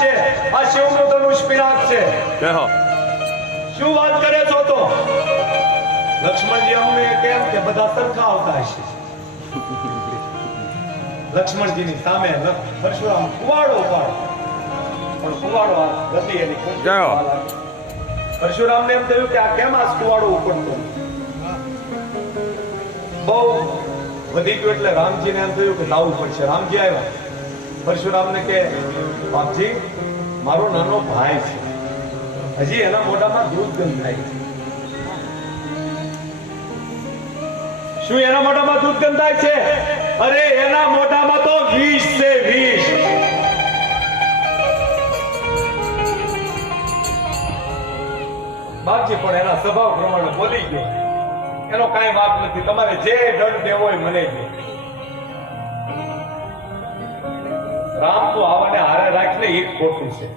છે, આ શિવનું ધનુષ પિનાક છે. કહો શું વાત કરે છો તો? લક્ષ્મણજી અમને કેમ કે બધા સરખા આવતા હશે. લક્ષ્મણજીની સામે પરશુરામ કુવાડો ઉપાડો, પણ કુવાડો આ ગતિ એની ખોટી જાઓ. પરશુરામને એમ થયું કે આ કેમ આ કુવાડો ઉપડતો. બહુ વધી ગયું એટલે રામજીને એમ થયું કે લાવવું પડશે. રામજી આવ્યા, પરશુરામને કે બાપજી મારો નાનો ભાઈ છે, હજી એના મોઢામાં દૂધ ગંધ થાય છે. શું એના મોઢામાં દૂધ ગંધ થાય છે? અરે એના મોઢામાં તો વિષ છે, વિષ. બાપજી પણ એના સ્વભાવ પ્રમાણે બોલી ગયો, એનો કાંઈ વાંક નથી, તમારે જે દંડ દેવો હોય મને દે. રામ તો આવને હારે રાખીને એક ખોટું છે.